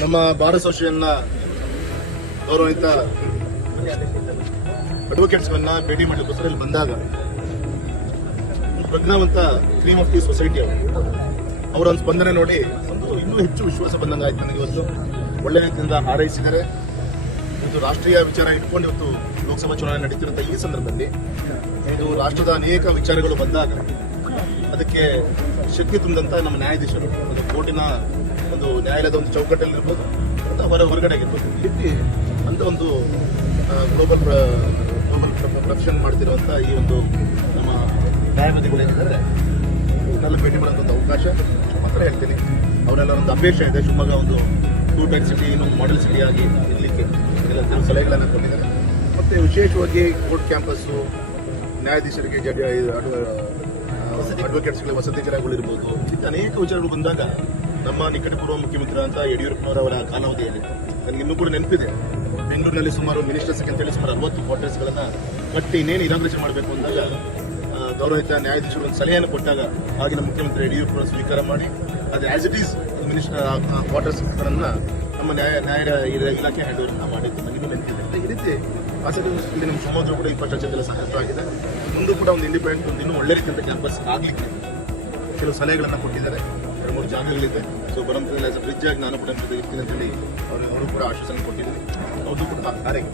ನಮ್ಮ ಭಾರತ ಅಸೋಸಿಯೇಷನ್ನ ಗೌರವಿತ ಅಡ್ವೊಕೇಟ್ಸ್ಗಳನ್ನ ಭೇಟಿ ಮಾಡಲಿಕ್ಕೋಸ್ಕರ ಇಲ್ಲಿ ಬಂದಾಗ. ಪ್ರಜ್ಞಾವಂತ ಆಫ್ ದಿ ಸೊಸೈಟಿ ಅವರು. ಅವರ ಒಂದು ಸ್ಪಂದನೆ ನೋಡಿ ಇನ್ನೂ ಹೆಚ್ಚು ವಿಶ್ವಾಸ ಬಂದಂಗೆ ಆಯ್ತು ನನಗೆ ಇವತ್ತು. ಒಳ್ಳೆ ರೀತಿಯಿಂದ ಹಾರೈಸಿದ್ದಾರೆ. ಇದು ರಾಷ್ಟ್ರೀಯ ವಿಚಾರ ಇಟ್ಕೊಂಡು ಇವತ್ತು ಲೋಕಸಭಾ ಚುನಾವಣೆ ನಡೀತಿರುವಂಥ ಈ ಸಂದರ್ಭದಲ್ಲಿ ಇದು ರಾಷ್ಟ್ರದ ಅನೇಕ ವಿಚಾರಗಳು ಬಂದಾಗ ಅದಕ್ಕೆ ಶಕ್ತಿ ತುಂಬಿದಂತ ನಮ್ಮ ನ್ಯಾಯಾಧೀಶರು ಕೋರ್ಟಿನ ಒಂದು ನ್ಯಾಯಾಲಯದ ಒಂದು ಚೌಕಟ್ಟಲ್ಲಿ ಇರ್ಬೋದು ಅಥವಾ ಹೊರ ಹೊರಗಡೆ ಆಗಿರ್ಬೋದು ಇಲ್ಲಿ ಅಂತ ಒಂದು ಗ್ಲೋಬಲ್ ಗ್ಲೋಬಲ್ ಪ್ರೊಫೆಷನ್ ಮಾಡ್ತಿರುವಂಥ ಈ ಒಂದು ನಮ್ಮ ನ್ಯಾಯವಾದಿಗಳೇನಿದ್ದಾರೆ ಇವನ್ನೆಲ್ಲ ಭೇಟಿ ಮಾಡೋಂಥ ಅವಕಾಶ. ಮಾತ್ರ ಹೇಳ್ತೀನಿ ಅವರೆಲ್ಲ ಒಂದು ಅಪೇಕ್ಷೆ ಇದೆ. ಶಿವಮೊಗ್ಗ ಒಂದು ಟೂ ಟೈಮ್ ಸಿಟಿ ಇನ್ನೊಂದು ಮಾಡೆಲ್ ಸಿಟಿ ಆಗಿ ಇರಲಿಕ್ಕೆ ಕೆಲವು ಸಲಹೆಗಳನ್ನು ಕೊಟ್ಟಿದ್ದಾರೆ. ಮತ್ತು ವಿಶೇಷವಾಗಿ ಕೋರ್ಟ್ ಕ್ಯಾಂಪಸ್ಸು ನ್ಯಾಯಾಧೀಶರಿಗೆ ಜಡ್ಜ್ ಅಡ್ವೊಕೇಟ್ಸ್ಗಳಿಗೆ ವಸತಿ ಗಿಡಗಳಿರ್ಬೋದು ಇಂಥ ಅನೇಕ ವಿಚಾರಗಳು ಬಂದಾಗ ನಮ್ಮ ನಿಕಟಪೂರ್ವ ಮುಖ್ಯಮಂತ್ರಿ ಅಂತ ಯಡಿಯೂರಪ್ಪನವರ ಕಾಲಾವಧಿಯಲ್ಲಿ ನನಗೆ ಇನ್ನೂ ಕೂಡ ನೆನಪಿದೆ. ಬೆಂಗಳೂರಿನಲ್ಲಿ ಸುಮಾರು ಮಿನಿಸ್ಟರ್ಸ್ ಅಂತೇಳಿ ಸುಮಾರು ಅರವತ್ತು ಕ್ವಾರ್ಟರ್ಸ್ಗಳನ್ನು ಕಟ್ಟಿ ಇನ್ನೇನು ಇನಾಗ್ರೇಷನ್ ಮಾಡಬೇಕು ಅಂದಾಗ ಗೌರವಿತ ನ್ಯಾಯಾಧೀಶರು ಒಂದು ಸಲಹೆಯನ್ನು ಕೊಟ್ಟಾಗ ಆಗಿನ ಮುಖ್ಯಮಂತ್ರಿ ಯಡಿಯೂರಪ್ಪನ ಸ್ವೀಕಾರ ಮಾಡಿ, ಅದು ಆಸ್ ಇಟ್ ಈಸ್ ಮಿನಿಸ್ಟರ್ ಕ್ವಾರ್ಟರ್ಸ್ಗಳನ್ನು ನಮ್ಮ ನ್ಯಾಯ ನ್ಯಾಯ ಇಲ- ಇಲಾಖೆ ಹ್ಯಾಂಡ್ ಓವರ್ ಮಾಡಿದ್ದು ನನಗೂ ನೆನಪಿದೆ. ಈ ರೀತಿ ಆಸಕ್ತಿ ಇಲ್ಲಿ ನಮ್ಮ ಶಿವಮೊಗ್ಗ ಕೂಡ ಇನ್ಫ್ರಾಸ್ಟ್ರಕ್ಚರ್ ಆಗಿದೆ. ಮುಂದೂ ಕೂಡ ಒಂದು ಇಂಡಿಪೆಂಡೆಂಟ್ ಒಂದು ಇನ್ನೂ ಒಳ್ಳೆ ರೀತಿಯಲ್ಲಿ ಕ್ಯಾಂಪಸ್ ಆಗಲಿಕ್ಕೆ ಕೆಲವು ಸಲಹೆಗಳನ್ನು ಕೊಟ್ಟಿದ್ದಾರೆ. ಮೂರು ಜಾಗಗಳಿದೆ ಸೊ ಬರುವಂಥದ್ದು ಆಸ್ ಬ್ರಿಡ್ಜ್ ಆಗಿ ನಾನು ಕೂಡ ಇರ್ತೀನಿ ಅಂತೇಳಿ ಅವರು ಅವರು ಕೂಡ ಆಶ್ವಾಸನೆ ಕೊಟ್ಟಿದ್ದೀನಿ ಅದು ಕೂಡ ಆರೈಕೆ